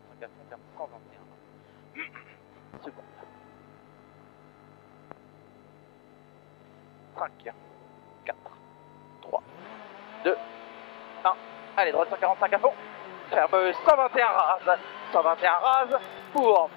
45 à fond, terme 121 secondes. 5, 4, 3, 2, 1. Allez, droite 145 à fond. Ferme 121 rase. 121 rase pour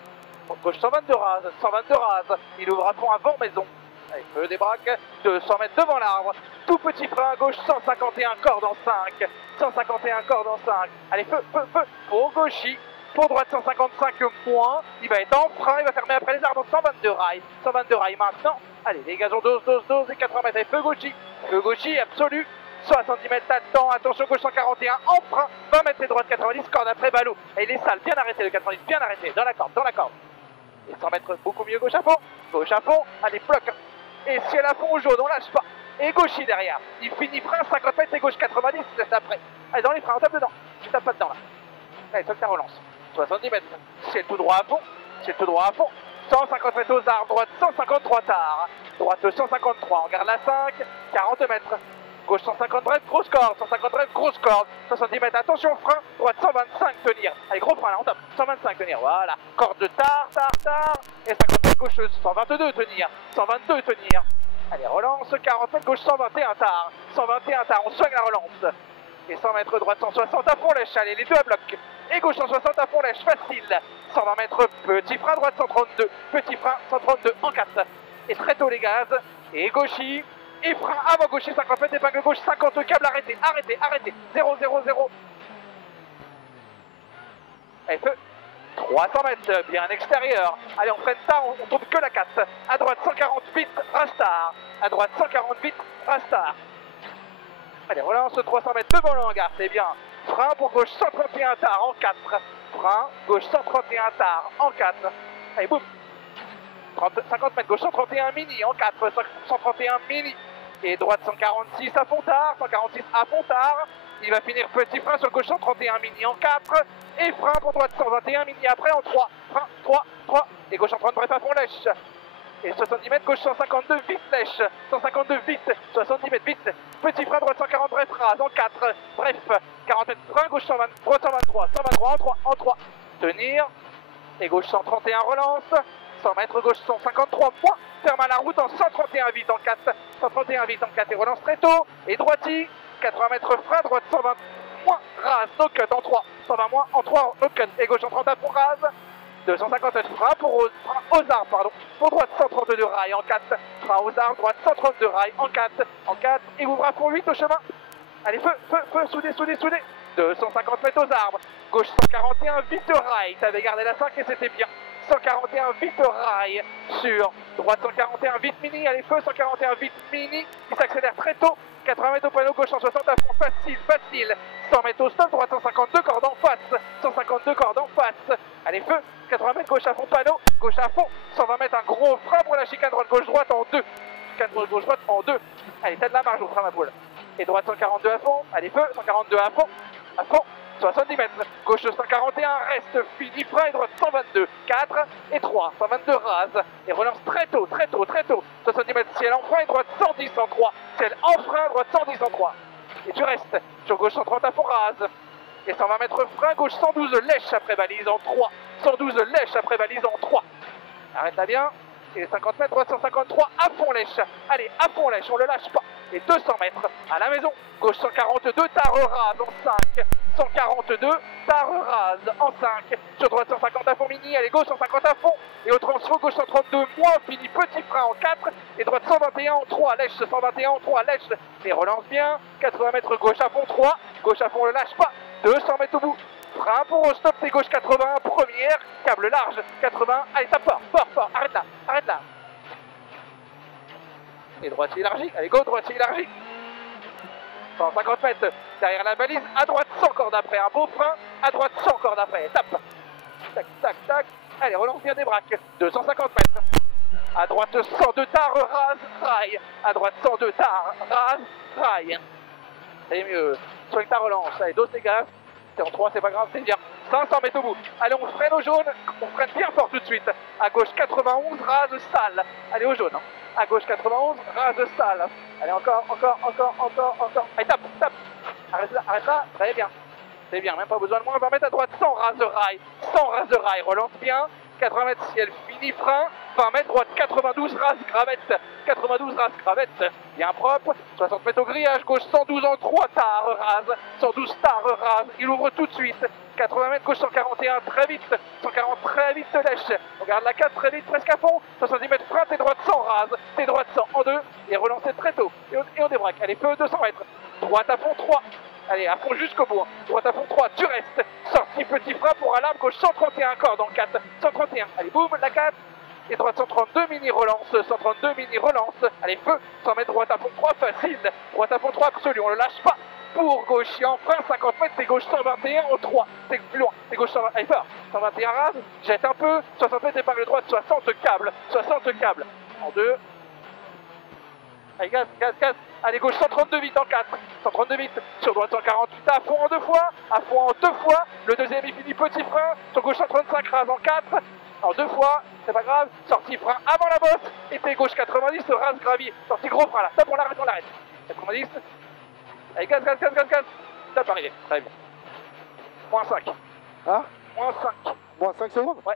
gauche 122 rase. 122 rase. Il ouvre à fond avant maison. Allez, feu des braques. 200 mètres devant l'arbre. Tout petit frein à gauche 151 corde en 5. 151 corde en 5. Allez, feu, feu, feu. Pour gauchy. Pour droite 155 moins. Il va être en frein. Il va fermer après les arbres. 122 rails. 122 rails maintenant. Allez, les gazons dose, dose, dose et 80 mètres. Allez, feu gauchy. Feu gauchy absolu. 70 mètres là-dedans, attention gauche 141 en frein, 20 mètres et droite 90, corde après ballot. Et il est sale, bien arrêté le 90, bien arrêté, dans la corde, dans la corde. Et 100 mètres beaucoup mieux gauche à fond, allez bloc. Et ciel à fond au jaune, on lâche pas. Et gauchy derrière, il finit frein 50 mètres et gauche 90, c'est après. Allez dans les freins, on tape dedans, tu tapes pas dedans là. Allez, ça relance, 70 mètres, ciel tout droit à fond, ciel tout droit à fond. 150 mètres aux arbres, droite 153 tard, droite 153, on garde la 5, 40 mètres. Gauche 150 bref, grosse corde, 150 bref, grosse corde, 70 mètres, attention frein, droite 125 tenir, allez gros frein là, on tape, 125 tenir, voilà, corde de tard, et 50 mètres gauche 122 tenir, 122 tenir, allez relance, 40 mètres gauche 121 tard, 121 tard, on soigne la relance, et 100 mètres droite 160 à fond lèche, allez les deux à bloc, et gauche 160 à fond lèche, facile, 120 mètres, petit frein droite 132, petit frein 132 en 4, et très tôt les gaz, et gauchy, et frein avant gaucher 50 mètres, épingle gauche 50, câble arrêté, arrêté, arrêté, 0, 0, 0. Allez, feu, 300 mètres, bien extérieur. Allez, on freine tard, on tombe que la 4. À droite 148, Rastar. À droite 148, Rastar. Allez, relance 300 mètres devant le hangar, c'est bien. Frein pour gauche 131 tard en 4. Frein, gauche 131 tard en 4. Allez, boum. 50 mètres gauche 131 mini en 4, 131 mini. Et droite 146 à Fontard, 146 à Fontard. Il va finir petit frein sur gauche 131 mini en 4. Et frein pour droite 121 mini après en 3. Frein 3, 3. Et gauche 130 bref à fond lèche. Et 70 mètres gauche 152 vite lèche. 152 vite. 70 mètres vite. Petit frein droite 140 bref rase en 4. Bref. 40 mètres frein gauche 120, droite 123. 123 en 3. En 3. Tenir. Et gauche 131 relance. 100 mètres gauche 153 points, ferme à la route en 131 vite en 4, 131 vite en 4 et relance très tôt, et droiti, 80 mètres frein, droite 120 moins, rase, no cut en 3, 120 moins en 3, no cut, et gauche en 30 à fond rase, 250 mètres frein aux arbres, pardon, pour droite 132 rails en 4, frein aux arbres, droite 132 rails en 4, et ouvre à fond 8 au chemin, allez feu, feu, feu, soudé, soudé, soudé, 250 mètres aux arbres, gauche 141 vite rail, t'avais gardé la 5 et c'était bien. 141 vite rail sur droite 141 vite mini, allez feu 141 vite mini, il s'accélère très tôt, 80 mètres au panneau gauche 160 à fond, facile, facile, 100 mètres au stop, droite 152 cordes en face, 152 cordes en face, allez feu, 80 mètres gauche à fond panneau, gauche à fond, 120 mètres un gros frein pour la chicane droite gauche droite en 2, chicane droite gauche droite en 2, allez t'as de la marge au frein ma poule, et droite 142 à fond, allez feu, 142 à fond, 70 mètres, gauche 141, reste fini, frein et droite 122, 4 et 3, 122 rase, et relance très tôt, 70 mètres, ciel en frein et droite 110 en 3, ciel en frein, droite 110 en 3, et tu restes sur gauche 130 à fond rase, et 120 mètres frein, gauche 112 lèche après balise en 3, 112 lèche après balise en 3, arrête là bien, et 50 mètres, droite 153 à fond lèche, allez, à fond lèche, on le lâche pas, et 200 mètres à la maison, gauche 142, tare rase en 5, 142, tare rase en 5, sur droite 150 à fond mini, allez gauche 150 à fond, et au transfo gauche 132 moins, fini petit frein en 4, et droite 121 en 3, lèche 121 en 3, lèche, et relance bien, 80 mètres gauche à fond 3, gauche à fond on le lâche pas, 200 mètres au bout, frein pour au stop, c'est gauche 80, première, câble large, 80, allez tape fort, arrête là, et droitier élargi, allez go, droitier élargi, 150 mètres derrière la balise, à droite 100 cordes après, un beau frein, à droite 100 cordes après, tape, tac, tac, tac, allez relance bien des braques, 250 mètres, à droite 102 tard, rase, rail, à droite 102 tard, rase, rail, c'est mieux, soigne ta relance, allez dose les gaz, t'es en 3 c'est pas grave, c'est bien, 500 mètres au bout, allez on freine au jaune, on freine bien fort tout de suite, à gauche 91, rase, sale, allez au jaune, à gauche 91, rase, sale, allez encore, allez tape, arrête là, très bien, C'est bien, même pas besoin de moins, 20 mètres à droite, 100 ras de rail, 100 ras de rail, relance bien, 80 mètres ciel, fini frein, 20 mètres droite, 92 ras gravette, 92 ras gravette, bien propre, 60 mètres au grillage, gauche 112 en 3, tar rase, 112 tar rase, il ouvre tout de suite, 80 mètres gauche 141, très vite, 140 très vite lèche, on garde la 4 très vite, presque à fond, 70 mètres frein, t'es droite 100 rase, t'es droite 100 en 2, et relancé très tôt, et on débraque, allez feu 200 mètres, droite à fond 3, allez, à fond jusqu'au bout. Droite à fond 3, tu restes. Sorti petit frein pour alarme, gauche 131 encore dans le 4. 131, allez, boum, la 4. Et droite 132, mini relance. 132, mini relance. Allez, feu. 100 mètres, droite à fond 3, facile. Droite à fond 3, absolument, on le lâche pas. Pour gauche, en frein, 50 mètres, c'est gauche 121 en 3. C'est plus loin, c'est gauche 121. Allez, fort. 121 rase, jette un peu. 60 mètres, épingle droite, 60 câbles. 60 câbles. En 2. Allez, gaz, gaz, gaz. Allez, gauche 132 vite en 4. 132 vite. Sur droite 148 à fond en 2 fois. À fond en 2 fois. Le deuxième il finit petit frein. Sur gauche 135 rase en 4. En 2 fois. C'est pas grave. Sortie frein avant la bosse. Et puis gauche 90 rase gravier. Sortie gros frein là. Stop, on l'arrête, on l'arrête. 90. Allez, gaz, gaz, gaz, gaz, gaz. Stop, arrivé. Très bien. Moins 5. Hein? Moins 5. Moins 5 secondes? Ouais.